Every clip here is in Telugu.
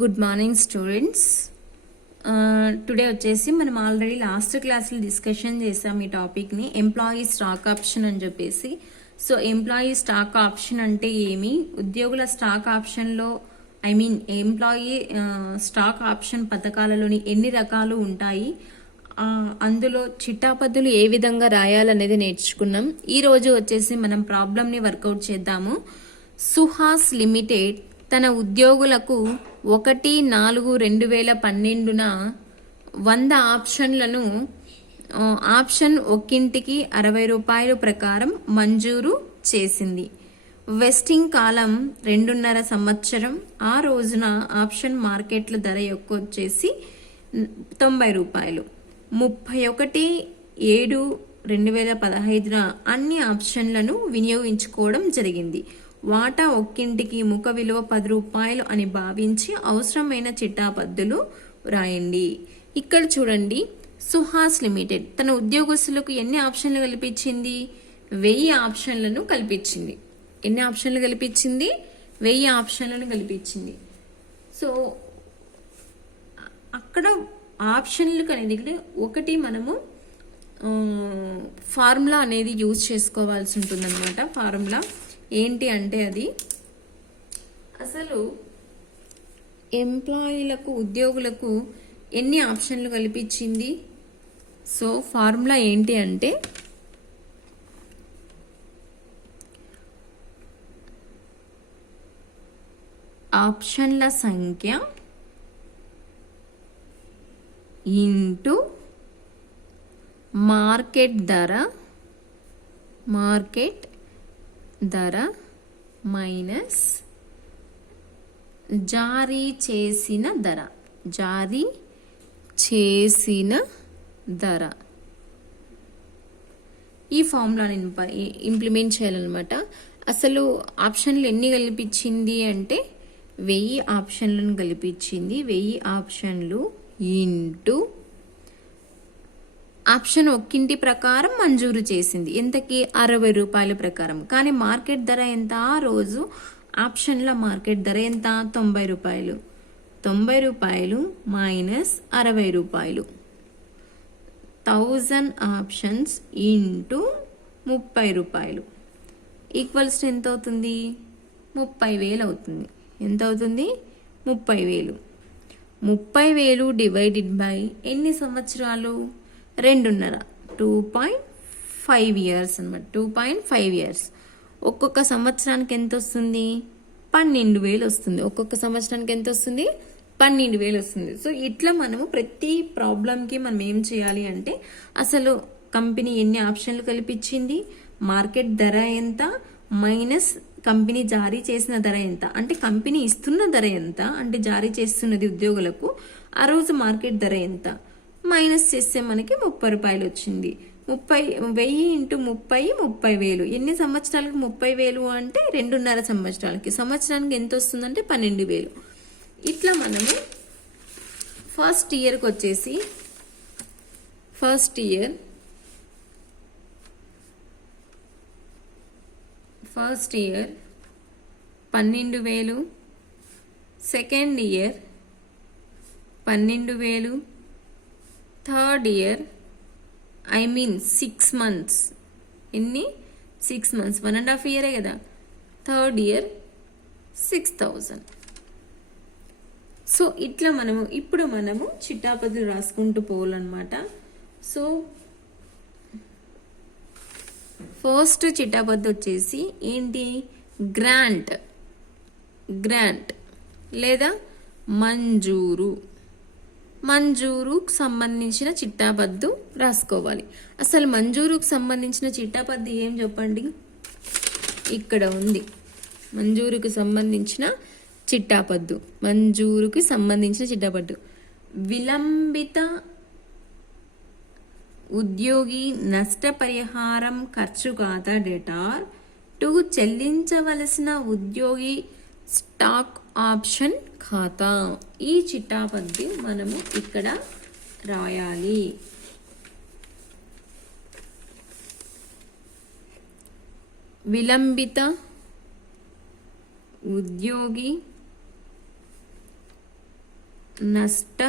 Good morning students. టుడే వచ్చేసి మనం ఆల్రెడీ లాస్ట్ క్లాస్లో డిస్కషన్ చేసాం ఈ టాపిక్ని, ఎంప్లాయీ స్టాక్ ఆప్షన్ అని చెప్పేసి. సో ఎంప్లాయీ స్టాక్ ఆప్షన్ అంటే ఏమి, ఉద్యోగుల స్టాక్ ఆప్షన్లో ఎంప్లాయీ స్టాక్ ఆప్షన్ పథకాలలోని ఎన్ని రకాలు ఉంటాయి, అందులో చిట్టాపద్దులు ఏ విధంగా రాయాలనేది నేర్చుకున్నాం. ఈరోజు వచ్చేసి మనం ప్రాబ్లమ్ని వర్కౌట్ చేద్దాము. సుహాస్ లిమిటెడ్ తన ఉద్యోగులకు 1/4/2012 100 ఆప్షన్లను ఆప్షన్ ఒక్కింటికి ₹60 ప్రకారం మంజూరు చేసింది. వెస్టింగ్ కాలం 2.5 సంవత్సరం. ఆ రోజున ఆప్షన్ మార్కెట్ల ధర వచ్చేసి ₹90. 31/7/2015 అన్ని ఆప్షన్లను వినియోగించుకోవడం జరిగింది. వాటా ఒక్కింటికి ముఖ విలువ ₹10 అని భావించి అవసరమైన చిట్టాపద్దులు రాయండి. ఇక్కడ చూడండి, సుహాస్ లిమిటెడ్ తన ఉద్యోగస్తులకు ఎన్ని ఆప్షన్లు కల్పించింది? 1000 ఆప్షన్లను కల్పించింది. ఎన్ని ఆప్షన్లు కల్పించింది? 1000 ఆప్షన్లను కల్పించింది. సో అక్కడ ఆప్షన్లు అనేది ఒకటి మనము ఫార్ములా అనేది యూజ్ చేసుకోవాల్సి ఉంటుంది అనమాట. ఫార్ములా ఏంటి అంటే, అది అసలు ఎంప్లాయీలకు ఉద్యోగులకు ఎన్ని ఆప్షన్లు కల్పించింది. సో ఫార్ములా ఏంటి అంటే, ఆప్షన్ల సంఖ్య ఇంటూ మార్కెట్ ధర మైనస్ జారీ చేసిన ధర. ఈ ఫార్ములాని ఇంప్లిమెంట్ చేయాలన్నమాట. అసలు ఆప్షన్లు ఎన్ని కల్పించింది అంటే 1000 ఆప్షన్లను కల్పించింది. 1000 ఆప్షన్లు ఇంటూ ఆప్షన్ ఒక్కింటి ప్రకారం మంజూరు చేసింది. ఎంతకి? ₹60 ప్రకారం. కానీ మార్కెట్ ధర ఎంత? ఆ రోజు ఆప్షన్ల మార్కెట్ ధర ఎంత? ₹90. ₹90 మైనస్ ₹60. 1000 ఆప్షన్స్ ఇంటూ ₹30 ఈక్వల్స్ ఎంత అవుతుంది? 30,000 అవుతుంది. ఎంత అవుతుంది? 30,000. 30,000 డివైడెడ్ బై ఎన్ని సంవత్సరాలు? 2.5 2.5 ఇయర్స్ అనమాట. 2.5 ఇయర్స్. ఒక్కొక్క సంవత్సరానికి ఎంత వస్తుంది? 12,000 వస్తుంది. ఒక్కొక్క సంవత్సరానికి ఎంత వస్తుంది? 12,000 వస్తుంది. సో ఇట్లా మనము ప్రతి ప్రాబ్లంకి మనం ఏం చేయాలి అంటే, అసలు కంపెనీ ఎన్ని ఆప్షన్లు కల్పించింది, మార్కెట్ ధర ఎంత, మైనస్ కంపెనీ జారీ చేసిన ధర ఎంత, అంటే కంపెనీ ఇస్తున్న ధర ఎంత, అంటే జారీ చేస్తున్నది ఉద్యోగులకు, ఆ రోజు మార్కెట్ ధర ఎంత, మైనస్ చేస్తే మనకి ₹30 వచ్చింది. 1000 ఇంటూ 30 30,000. ఎన్ని సంవత్సరాలకు 30,000 అంటే 2.5 సంవత్సరాలకి. సంవత్సరానికి ఎంత వస్తుందంటే 12,000. ఇట్లా మనము ఫస్ట్ ఇయర్కి వచ్చేసి first year 12,000, second year 12,000, third year 6 months. ఎన్ని? 6 మంత్స్, 1.5 ఇయరే కదా. Third year 6,000. సో ఇట్లా ఇప్పుడు మనము చిట్టాపద్దులు రాసుకుంటూ పోవాలన్నమాట. సో ఫస్ట్ చిట్టాపద్దు వచ్చేసి ఏంటి? గ్రాంట్ లేదా మంజూరుకు సంబంధించిన చిట్టాపద్దు రాసుకోవాలి. అసలు మంజూరుకు సంబంధించిన చిట్టాపద్దు ఏం చెప్పండి? ఇక్కడ ఉంది మంజూరుకు సంబంధించిన చిట్టాపద్దు. విలంబిత ఉద్యోగి నష్టపరిహారం ఖర్చు ఖాతా డెటార్ టు చెల్లించవలసిన ఉద్యోగి స్టాక్ ఆప్షన్ ఖాతా. ఈ చిట్టాపద్దు మనము ఇక్కడ రాయాలి. విలంబిత ఉద్యోగి నష్ట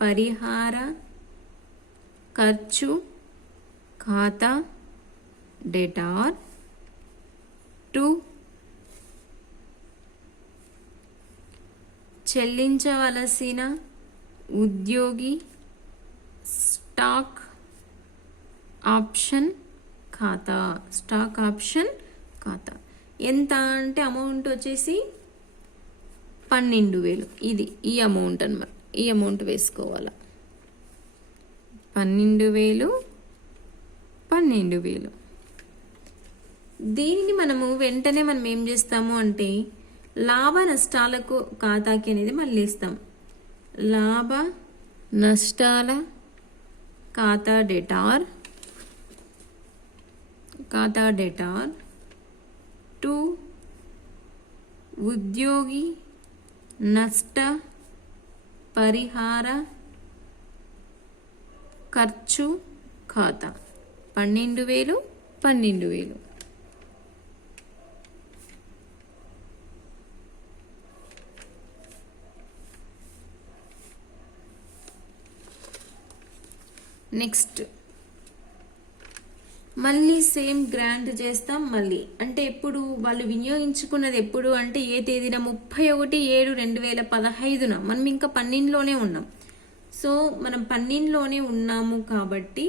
పరిహార ఖర్చు ఖాతా డెటార్ 2 చెల్లించవలసిన ఉద్యోగి స్టాక్ ఆప్షన్ ఖాతా ఎంత అంటే అమౌంట్ వచ్చేసి 12,000. ఇది ఈ అమౌంట్ అన్నమాట. ఈ అమౌంట్ వేసుకోవాలా 12,000. దీనిని మనము వెంటనే మనం ఏం చేస్తాము అంటే లాభ నష్టాలకు ఖాతాకి అనేది మళ్ళీ ఇస్తాం. లాభ నష్టాల ఖాతా డెటార్ 2 ఉద్యోగి నష్ట పరిహార ఖర్చు ఖాతా 12,000. నెక్స్ట్ మళ్ళీ సేమ్ గ్రాంట్ చేస్తాం. మళ్ళీ అంటే ఎప్పుడు వాళ్ళు వినియోగించుకున్నది ఎప్పుడు అంటే ఏ తేదీన 31/7/2015 మనం ఇంకా 12లోనే ఉన్నాం. సో మనం 12లోనే ఉన్నాము కాబట్టి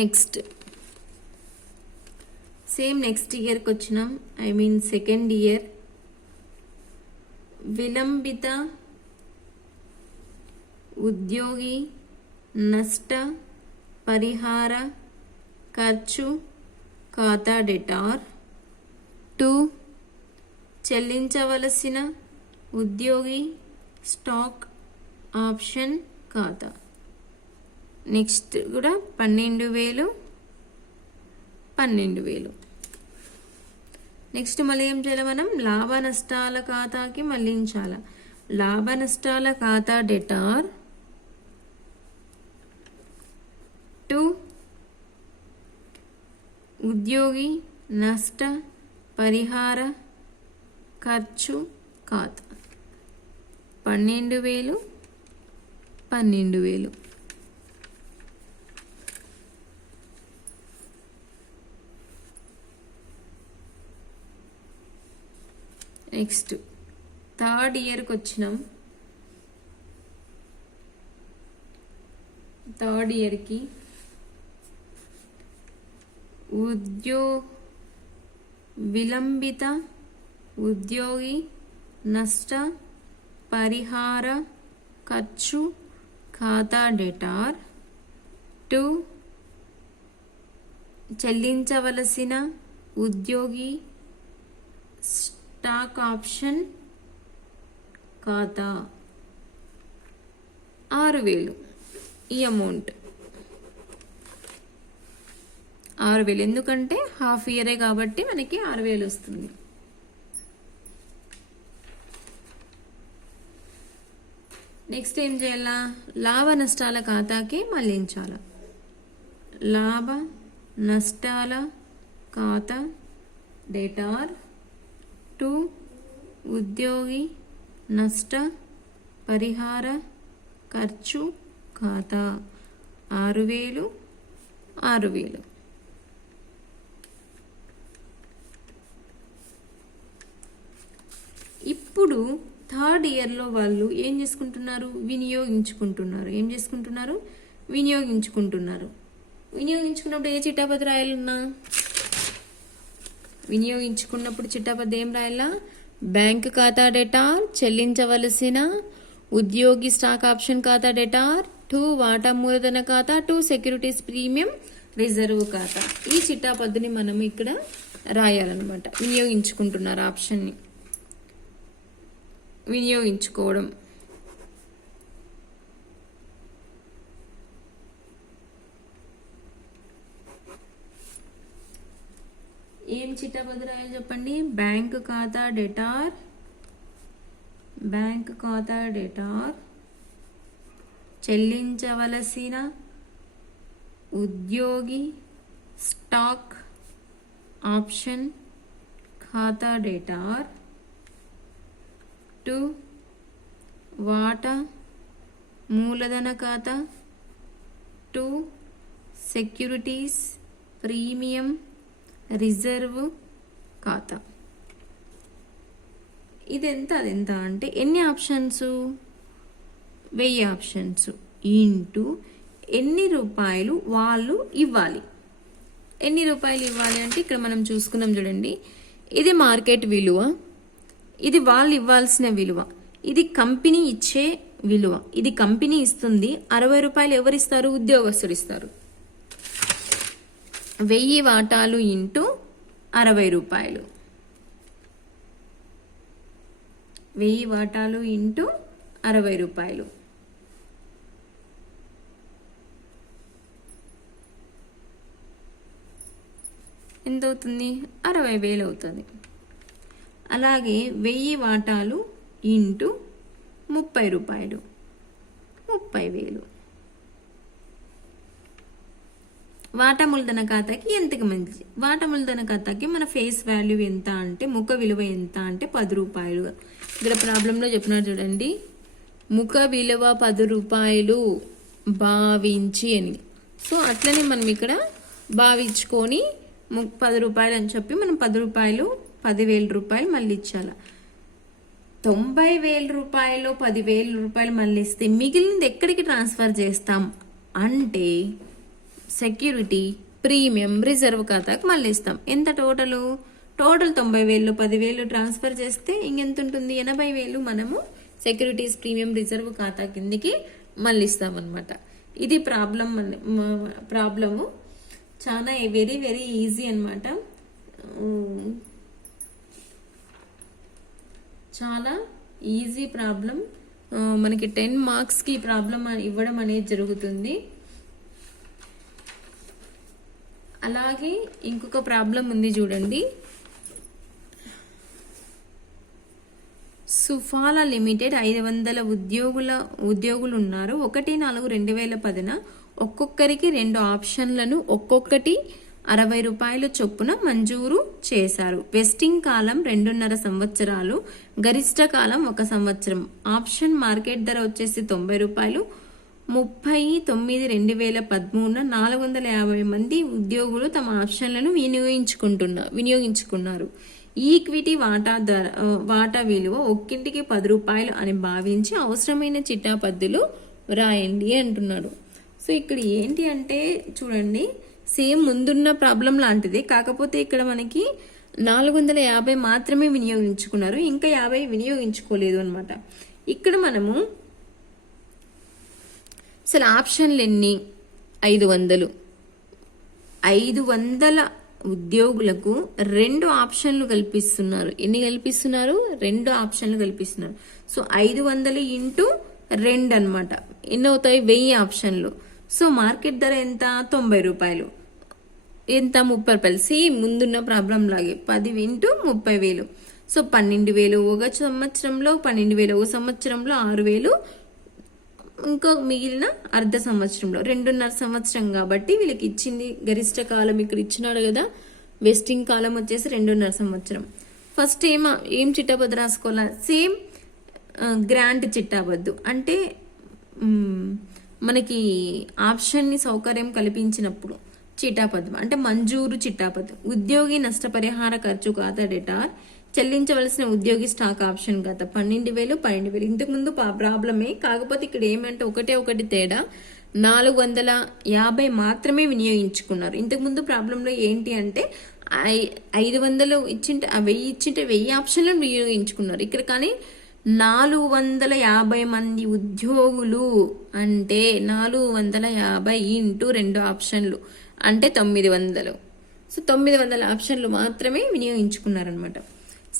నెక్స్ట్ సేమ్ నెక్స్ట్ ఇయర్కి వచ్చినాం. I mean second year. విలంబిత ఉద్యోగి నష్ట పరిహార ఖర్చు ఖాతా డెటార్ 2 చెల్లించవలసిన ఉద్యోగి స్టాక్ ఆప్షన్ ఖాతా. నెక్స్ట్ కూడా 12,000. నెక్స్ట్ మళ్ళీ ఏం చేయాలి మనం లాభ నష్టాల ఖాతాకి మళ్ళించాలి. లాభ నష్టాల ఖాతా డెటార్ 2 ఉద్యోగి నష్ట పరిహార ఖర్చు ఖాతా 12,000. నెక్స్ట్ థర్డ్ ఇయర్కి వచ్చినాం. థర్డ్ ఇయర్కి విలంబిత ఉద్యోగి నష్ట పరిహార ఖర్చు ఖాతా డెటార్ 2 చెల్లించవలసిన ఉద్యోగి స్టాక్ ఆప్షన్ ఖాతా 6,000. ఈ అమౌంట్ 6,000 ఎందుకంటే హాఫ్ ఇయరే కాబట్టి మనకి 6,000 వస్తుంది. నెక్స్ట్ ఏం చేయాలా లాభ నష్టాల ఖాతాకి మళ్ళించాల. లాభ నష్టాల ఖాతా డెటార్ 2 ఉద్యోగి నష్ట పరిహార ఖర్చు ఖాతా 6,000. ఇప్పుడు థర్డ్ ఇయర్లో వాళ్ళు ఏం చేసుకుంటున్నారు వినియోగించుకున్నప్పుడు ఏ చిట్టాపద్దు రాయాలన్నా వినియోగించుకున్నప్పుడు చిట్టాపద్దు ఏం రాయాలా బ్యాంక్ ఖాతా డెటార్ చెల్లించవలసిన ఉద్యోగి స్టాక్ ఆప్షన్ ఖాతా డెటార్ 2 వాటా మూలధన ఖాతా 2 సెక్యూరిటీస్ ప్రీమియం రిజర్వ్ ఖాతా. ఈ చిట్టాపద్దుని మనం ఇక్కడ రాయాలన్నమాట. వినియోగించుకుంటున్నారు ఆప్షన్ని వినియోగించుకోవడం. ఏం చిట్టాపద్దు రాయాలి చెప్పండి బ్యాంక్ ఖాతా డెటార్ చెల్లించవలసిన ఉద్యోగి స్టాక్ ఆప్షన్ ఖాతా డేటార్ 2 వాటా మూలధన ఖాతా 2 సెక్యూరిటీస్ ప్రీమియం రిజర్వ్ ఖాతా. ఇదెంత అదెంత అంటే ఎన్ని ఆప్షన్స్, 1000 ఆప్షన్స్ ఇంటూ ఎన్ని రూపాయలు వాళ్ళు ఇవ్వాలి. ఎన్ని రూపాయలు ఇవ్వాలి అంటే ఇక్కడ మనం చూసుకున్నాం చూడండి, ఇది మార్కెట్ విలువ, ఇది వాళ్ళు ఇవ్వాల్సిన విలువ, ఇది కంపెనీ ఇచ్చే విలువ. ఇది కంపెనీ ఇస్తుంది, 60 రూపాయలు ఎవరు ఇస్తారు, ఉద్యోగస్తులు ఇస్తారు. 1000 వాటాలు ఇంటూ 60 రూపాయలు, 1000 వాటాలు ఇంటూ 60 రూపాయలు. ఎంత అవుతుంది, 60,000 అవుతుంది. అలాగే 1000 వాటాలు ఇంటూ 30 రూపాయలు, 30,000. వాటా మూలధన ఖాతాకి ఎంతకు మంచి, వాటా మూలధన ఖాతాకి మన ఫేస్ వాల్యూ ఎంత అంటే, ముఖ విలువ ఎంత అంటే 10 రూపాయలు. ఇక్కడ ప్రాబ్లంలో చెప్పినారు చూడండి, ముఖ విలువ 10 రూపాయలు భావించి అని. సో అట్లనే మనం ఇక్కడ భావించుకొని 10 రూపాయలు అని చెప్పి మనం 10 రూపాయలు 10,000 రూపాయలు మళ్ళీ ఇచ్చాల. 90,000 రూపాయలు 10,000 రూపాయలు మళ్ళీ ఇస్తే మిగిలినది ఎక్కడికి ట్రాన్స్ఫర్ చేస్తాం అంటే సెక్యూరిటీ ప్రీమియం రిజర్వ్ ఖాతాకు మళ్ళీ ఇస్తాం. ఎంత టోటల్ 90,000లో 10,000 ట్రాన్స్ఫర్ చేస్తే ఇంకెంత ఉంటుంది, 80,000 మనము సెక్యూరిటీస్ ప్రీమియం రిజర్వ్ ఖాతా కిందికి మళ్ళీ ఇస్తామన్నమాట. ఇది ప్రాబ్లము చాలా వెరీ వెరీ ఈజీ అన్నమాట. చాలా ఈజీ ప్రాబ్లం. మనకి 10 మార్క్స్కి ప్రాబ్లం ఇవ్వడం అనేది జరుగుతుంది. అలాగే ఇంకొక ప్రాబ్లం ఉంది చూడండి, సుఫాలా లిమిటెడ్ 500 ఉద్యోగులు ఉన్నారు. 1/4/2010 ఒక్కొక్కరికి 2 ఆప్షన్లను ఒక్కొక్కటి 60 రూపాయలు చొప్పున మంజూరు చేశారు. వెస్టింగ్ కాలం 2.5 సంవత్సరాలు, గరిష్ట కాలం 1 సంవత్సరం. ఆప్షన్ మార్కెట్ ధర వచ్చేసి 90 రూపాయలు. 30/9/2013 450 మంది ఉద్యోగులు తమ ఆప్షన్లను వినియోగించుకున్నారు. ఈక్విటీ వాటా విలువ ఒక్కింటికి 10 రూపాయలు అని భావించి అవసరమైన చిట్టాపద్దులు రాయండి అంటున్నాడు. సో ఇక్కడ ఏంటి అంటే చూడండి, సేమ్ ముందున్న ప్రాబ్లం లాంటిది, కాకపోతే ఇక్కడ మనకి 450 మాత్రమే వినియోగించుకున్నారు, ఇంకా 50 వినియోగించుకోలేదు అనమాట. ఇక్కడ మనము అసలు ఆప్షన్లు ఎన్ని, 500 ఉద్యోగులకు 2 ఆప్షన్లు కల్పిస్తున్నారు. ఎన్ని కల్పిస్తున్నారు, 2 ఆప్షన్లు కల్పిస్తున్నారు. సో 500 ఇంటూ 2 అనమాట, ఎన్ని అవుతాయి, 1000 ఆప్షన్లు. సో మార్కెట్ ధర ఎంత, 90 రూపాయలు, ఎంత 30 రూపాయలు. ముందున్న ప్రాబ్లం లాగే 10 ఇంటూ 30,000. సో 12,000 ఒక సంవత్సరంలో, 12,000 ఒక సంవత్సరంలో, 6,000 ఇంకో మిగిలిన అర్ధ సంవత్సరంలో, 2.5 సంవత్సరం కాబట్టి వీళ్ళకి ఇచ్చింది గరిష్ట కాలం ఇక్కడ ఇచ్చినాడు కదా, వెస్టింగ్ కాలం వచ్చేసి 2.5 సంవత్సరం. ఫస్ట్ ఏం చిట్టాబద్దు రాసుకోవాలా, సేమ్ గ్రాంట్ చిట్టాబద్దు అంటే మనకి ఆప్షన్ని సౌకర్యం కల్పించినప్పుడు చిట్టాపద్దు అంటే మంజూరు చిట్టాపద్దు. ఉద్యోగి నష్టపరిహార ఖర్చు ఖాతా డేటార్, చెల్లించవలసిన ఉద్యోగి స్టాక్ ఆప్షన్ ఖాతా 12,000. ఇంతకు ముందు ప్రాబ్లమే, కాకపోతే ఇక్కడ ఏమంటే ఒకటి తేడా, 450 మాత్రమే వినియోగించుకున్నారు. ఇంతకుముందు ప్రాబ్లంలో ఏంటి అంటే 500 ఇచ్చింటే 1000 ఇచ్చింటే 1000 ఆప్షన్లను వినియోగించుకున్నారు. ఇక్కడ కానీ 450 మంది ఉద్యోగులు అంటే 450 ఇంటూ 2 ఆప్షన్లు అంటే 900. సో 900 ఆప్షన్లు మాత్రమే వినియోగించుకున్నారనమాట.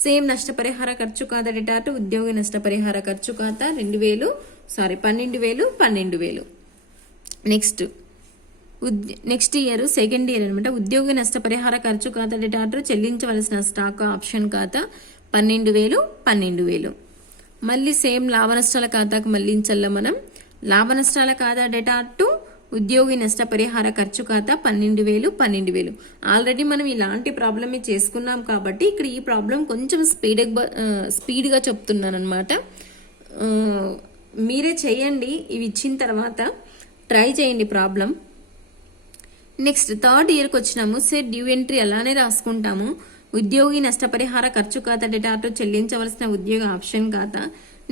సేమ్ నష్టపరిహార ఖర్చు ఖాతా డేటా ఉద్యోగి నష్టపరిహార ఖర్చు ఖాతా 12,000. నెక్స్ట్ ఇయర్ సెకండ్ ఇయర్ అనమాట. ఉద్యోగి నష్టపరిహార ఖర్చు ఖాతా డేటా చెల్లించవలసిన స్టాక్ ఆప్షన్ ఖాతా 12,000. మళ్ళీ సేమ్ లాభ నష్టాల ఖాతాకు మళ్ళించాల మనం. లాభ నష్టాల ఖాతా డేటా టు ఉద్యోగి నష్టపరిహార ఖర్చు ఖాతా 12,000 ఆల్రెడీ మనం ఇలాంటి ప్రాబ్లమే చేసుకున్నాం కాబట్టి ఇక్కడ ఈ ప్రాబ్లం కొంచెం స్పీడ్గా చెప్తున్నాను అనమాట. మీరే చేయండి, ఇవి ఇచ్చిన తర్వాత ట్రై చేయండి ప్రాబ్లం. నెక్స్ట్ థర్డ్ ఇయర్కి వచ్చినాము. సెట్ డ్యూ ఎంట్రీ అలానే రాసుకుంటాము. ఉద్యోగి నష్టపరిహార ఖర్చు ఖాతా డేటాతో చెల్లించవలసిన ఉద్యోగ ఆప్షన్ ఖాతా.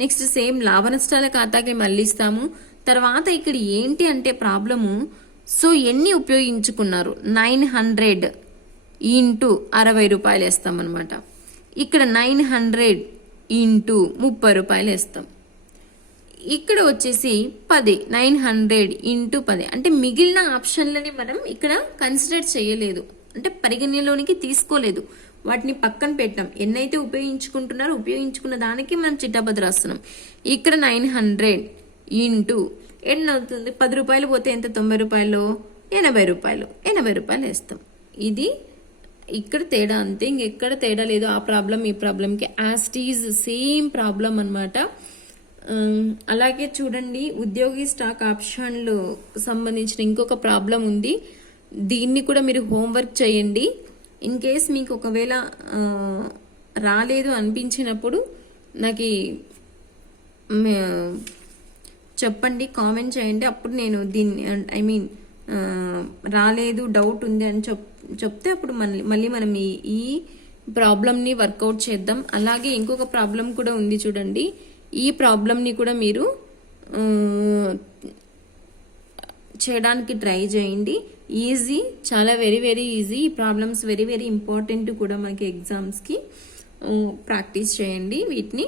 నెక్స్ట్ సేమ్ లాభ నష్టాల ఖాతాకి మళ్ళీ ఇస్తాము. తర్వాత ఇక్కడ ఏంటి అంటే ప్రాబ్లము, సో ఎన్ని ఉపయోగించుకున్నారు 900 ఇంటూ 60 రూపాయలు వేస్తామన్నమాట. ఇక్కడ 900 ఇంటూ 30 రూపాయలు వేస్తాం. ఇక్కడ వచ్చేసి 10 900 ఇంటూ 10 అంటే మిగిలిన ఆప్షన్లని మనం ఇక్కడ కన్సిడర్ చేయలేదు, అంటే పరిగణలోనికి తీసుకోలేదు, వాటిని పక్కన పెట్టాం. ఎన్నైతే ఉపయోగించుకుంటున్నారో ఉపయోగించుకున్న దానికి మనం చిట్టాబద్దు రాస్తున్నాం. ఇక్కడ 900 ఇంటూ ఎన్ని అవుతుంది, 10 రూపాయలు పోతే ఎంత, 90 రూపాయలు 80 రూపాయలు వేస్తాం. ఇది ఇక్కడ తేడా అంతే, ఇంకెక్కడ తేడా లేదు. ఆ ప్రాబ్లం ఈ ప్రాబ్లంకి యాస్టీజ్ సేమ్ ప్రాబ్లం అనమాట. అలాగే చూడండి, ఉద్యోగి స్టాక్ ఆప్షన్లు సంబంధించిన ఇంకొక ప్రాబ్లం ఉంది. దీన్ని కూడా మీరు హోంవర్క్ చేయండి. ఇన్ కేస్ మీకు ఒకవేళ రాలేదు అనిపించినప్పుడు నాకు చెప్పండి, కామెంట్ చేయండి. అప్పుడు నేను దీన్ని రాలేదు, డౌట్ ఉంది అని చెప్తే అప్పుడు మళ్ళీ మనం ఈ ప్రాబ్లమ్ని వర్కౌట్ చేద్దాం. అలాగే ఇంకొక ప్రాబ్లం కూడా ఉంది చూడండి. ఈ ప్రాబ్లమ్ని కూడా మీరు చేయడానికి ట్రై చేయండి. ఈజీ, చాలా వెరీ వెరీ ఈజీ. ఈ ప్రాబ్లమ్స్ వెరీ వెరీ ఇంపార్టెంట్ కూడా మనకి ఎగ్జామ్స్కి. ప్రాక్టీస్ చేయండి వీటిని.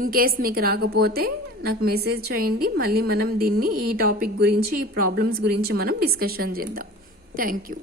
ఇన్ కేస్ మీకు రాకపోతే నాకు మెసేజ్ చేయండి, మళ్ళీ మనం దీన్ని ఈ టాపిక్ గురించి, ఈ ప్రాబ్లమ్స్ గురించి మనం డిస్కషన్ చేద్దాం. Thank you.